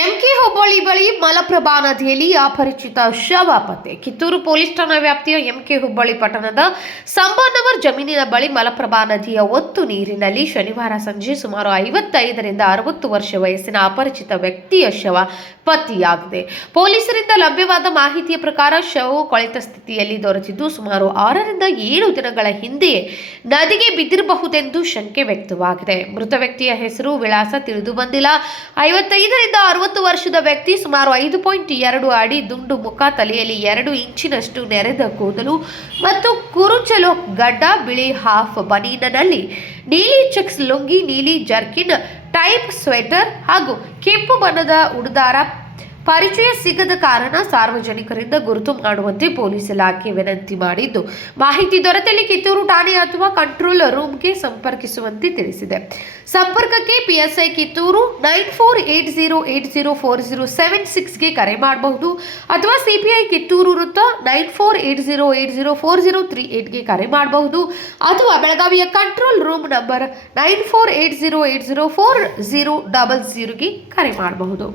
MK ಹೋಬಳಿ ಬಳಿ ಮಲಪ್ರಭಾ ನದಿಯಲ್ಲಿ ಅಪರಿಚಿತ ಶವ ಪತ್ತೆ. ಕಿತ್ತೂರು ಪೊಲೀಸ್ ಠಾಣಾ ವ್ಯಾಪ್ತಿಯ ಎಂಕೆ ಹುಬ್ಬಳ್ಳಿ ಪಟ್ಟಣದ ಸಂಬಾನವರ್ ಜಮೀನಿನ ಬಳಿ ಮಲಪ್ರಭಾ ನದಿಯ ಒತ್ತು ನೀರಿನಲ್ಲಿ ಶನಿವಾರ ಸಂಜೆ ಸುಮಾರು ಐವತ್ತೈದರಿಂದ ಅರವತ್ತು ವರ್ಷ ವಯಸ್ಸಿನ ಅಪರಿಚಿತ ವ್ಯಕ್ತಿಯ ಶವ ಪತ್ತೆಯಾಗಿದೆ. ಪೊಲೀಸರಿಂದ ಲಭ್ಯವಾದ ಮಾಹಿತಿಯ ಪ್ರಕಾರ ಶವವು ಕೊಳೆತ ಸ್ಥಿತಿಯಲ್ಲಿ ದೊರೆತಿದ್ದು ಸುಮಾರು ಆರರಿಂದ ಏಳು ದಿನಗಳ ಹಿಂದೆಯೇ ನದಿಗೆ ಬಿದ್ದಿರಬಹುದೆಂದು ಶಂಕೆ ವ್ಯಕ್ತವಾಗಿದೆ. ಮೃತ ವ್ಯಕ್ತಿಯ ಹೆಸರು, ವಿಳಾಸ ತಿಳಿದು ಬಂದಿಲ್ಲ. ಐವತ್ತೈದರಿಂದ ವರ್ಷದ ವ್ಯಕ್ತಿ ಸುಮಾರು ಐದು ಪಾಯಿಂಟ್ ಎರಡು ಅಡಿ ದುಂಡು ಮುಖ ತಲೆಯಲ್ಲಿ ಎರಡು ಇಂಚಿನಷ್ಟು ನೆರೆದ ಕೂದಲು ಮತ್ತು ಕುರುಚಲು ಗಡ್ಡ ಬಿಳಿ ಹಾಫ್ ಬನೀನಿನಲ್ಲಿ ನೀಲಿ ಚೆಕ್ಸ್ ಲುಂಗಿ ನೀಲಿ ಜರ್ಕಿನ್ ಟೈಪ್ ಸ್ವೆಟರ್ ಹಾಗೂ ಕೆಂಪು ಬಣ್ಣದ ಉಡುದಾರ ಪರಿಚಯ ಸಿಗದ ಕಾರಣ ಸಾರ್ವಜನಿಕರಿಂದ ಗುರುತು ಮಾಡುವಂತೆ ಪೊಲೀಸ್ ಇಲಾಖೆ ವಿನಂತಿ ಮಾಡಿದ್ದು. ಮಾಹಿತಿ ದೊರೆತಲ್ಲಿ ಕಿತ್ತೂರು ಠಾಣೆ ಅಥವಾ ಕಂಟ್ರೋಲ್ ರೂಮ್ಗೆ ಸಂಪರ್ಕಿಸುವಂತೆ ತಿಳಿಸಿದೆ. ಸಂಪರ್ಕಕ್ಕೆ PSI Kittur nine four eight zero eight zero four zero seven ಸಿಕ್ಸ್ಗೆ ಕರೆ ಮಾಡಬಹುದು. ಅಥವಾ ಸಿಪಿಐ ಕಿತ್ತೂರು ವೃತ್ತ nine four eight zero eight zero four zero three ಏಟ್ಗೆ ಕರೆ ಮಾಡಬಹುದು. ಅಥವಾ ಬೆಳಗಾವಿಯ control room number nine four eight zero eight zero four zero double ಜೀರೋಗೆ ಕರೆ ಮಾಡಬಹುದು.